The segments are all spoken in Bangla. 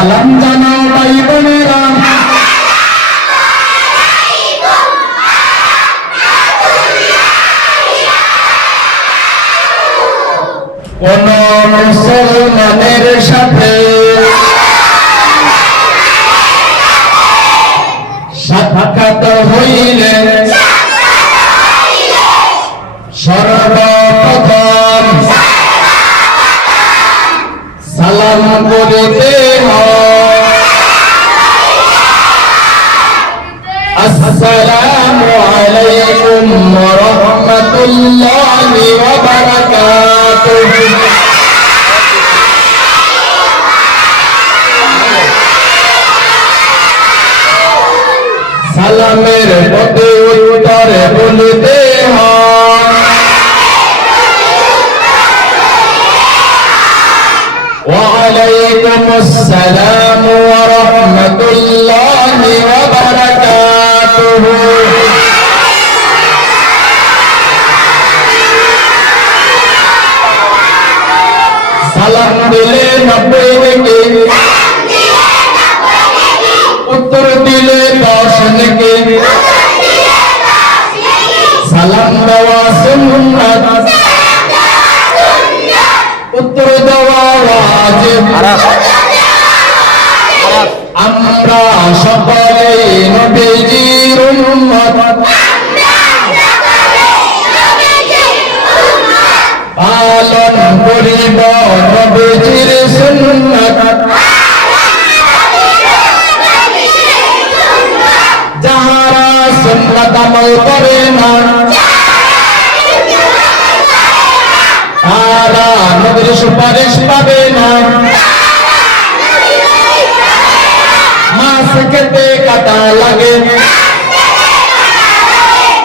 সালাম জানাও ভাই বোনেরা কোন মুসলমানের সাথে সাক্ষাৎ হইলে সর্বপ্রথম সালাম করিতে হয় আসসালামু আলাইকুম ওয়া রাহমাতুল্লাহি ওয়া বারাকাতুহু। সালামের প্রতি উত্তরে বলিতে হয় ওয়া আলাইকুমুস সালাম ওয়া রাহমাতুল্লাহি ওয়া বারাকাতুহু। সালাম দিলে 90 নেকি, উত্তর দিলে 10 নেকি। সালাম দেওয়া সুন্নাত, উত্তর দেওয়া ওয়াজিব। আমরা সকলে নবীজির উম্মত, পালন করিব নবীজির সুন্নাত। যাহারা সুন্নাত আমল করে না তারা নবীর সুপারিশ পাবে না। মাছ খেতে কাটা লাগে,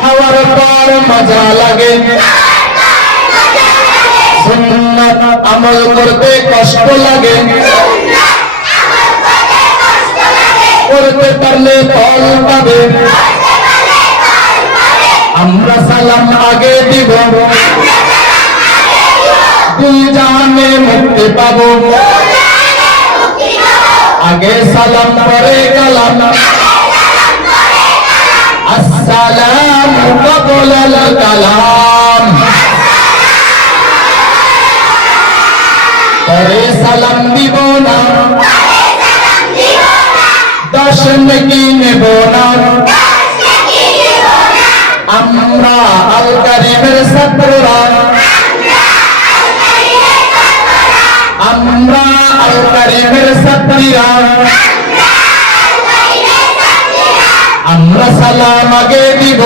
খাওয়ার পর মজা লাগে। সুন্নাত আমল করতে কষ্ট লাগে, করতে পারলে ফল পাবে। আমরা সালাম আগে দিব, দুই জাহানে মুক্তি পাবো। আগে সালাম পরে কালাম, আসসালামু ক্বাবলাল কালাম। পরে সালাম দিব না, 10 নেকি নেব না। আমরা আল কারীমের ছাত্ররা, আমরা আল কারীমের ছাত্রীরা, আমরা সালাম আগে দিব,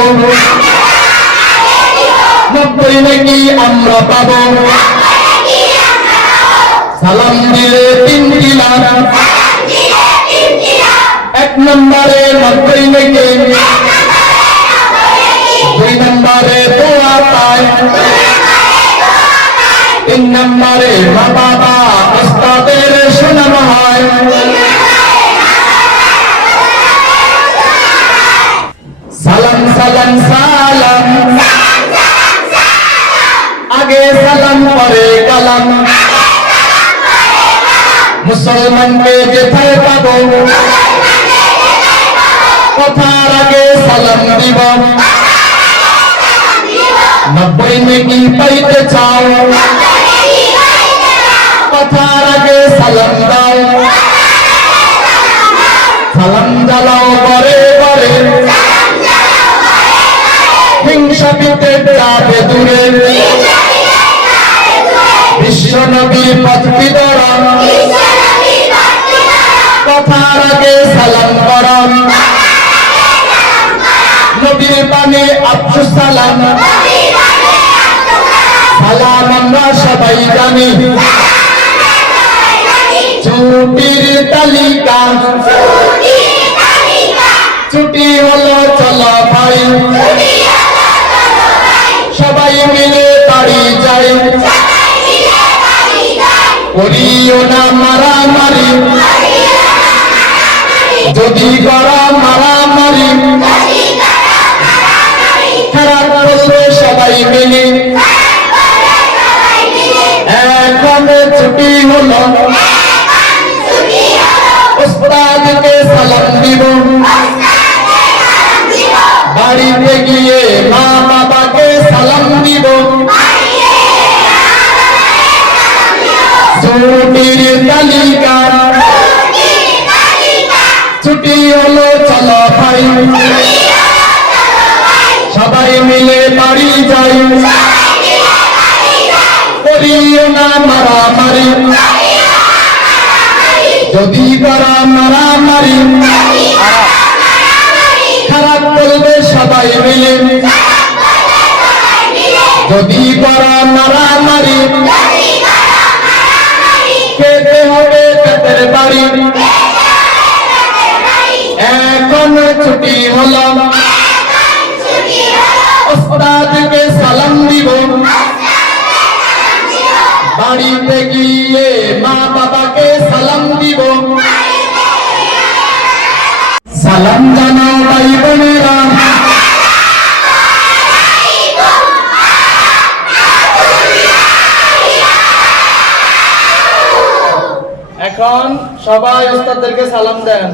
90 নেকি আমরা পাবো। সালাম দিলে 3টি লাভ, 1 নম্বরে 90 নেকি, 2 নম্বরে দোয়া পায়, 3 নম্বরে মা বাবা উস্তাদের সুনাম হয়। সালাম সালাম সালাম, আগে সালাম পরে কালাম। মুসলমানকে যেথায় পাবো, কথার আগে সালাম দিব। 90 নেকি পাইতে চাও, কথার আগে সালাম দাও। সালাম জ্বালাও পরে পরে, হিংসা পেতে যাবে দূরে। বিশ্ব নবীর পথ বিবরণ, কথার আগে সালাম করম। নবীর বাণী আফসুস সালাম, সালাম আমরা সবাই জানি। ছুটির তালিকা, ছুটি হলো চলো ভাই, সবাই মিলে বাড়ি যাই। করিও না মারামারি, যদি করা মারামারি। খারাপ করলে সবাই মিলে, এখন ছুটি হলো উস্তাদকে সালাম দিব, বাড়িতে গিয়ে মা বাবাকে সালাম দিব, ছুটির তালিকা ছুটি হলো চলো ভাই, সবাই মিলে বাড়ি যাই, করিও না মারামারি, যদি করা মারামারি খারাপ বলবে সবাই মিলে, যদি করা মারামারি খেতে হবে পেটের বাড়ি। এখন ছুটি হলো, উস্তাদকে সালাম দিব, বাড়িতে গিয়ে মা বাবাকে সালাম দিব, সালাম জানাও ভাই বোনেরা, এখন সবাই উস্তাদদেরকে সালাম দেন।